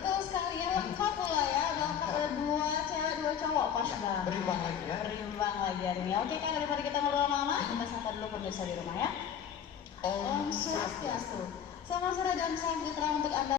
Betul sekali ya, lengkap pula ya. Lengkap ada 2 cewek 2 cowok, pas banget. Berimbang lagi ya. Berimbang lagi hari ini. Oke kan, daripada kita ngobrol lama, kita sapa dulu pemirsa di rumah ya. Om Swastiastu. Selamat sore dan salam sejahtera untuk Anda.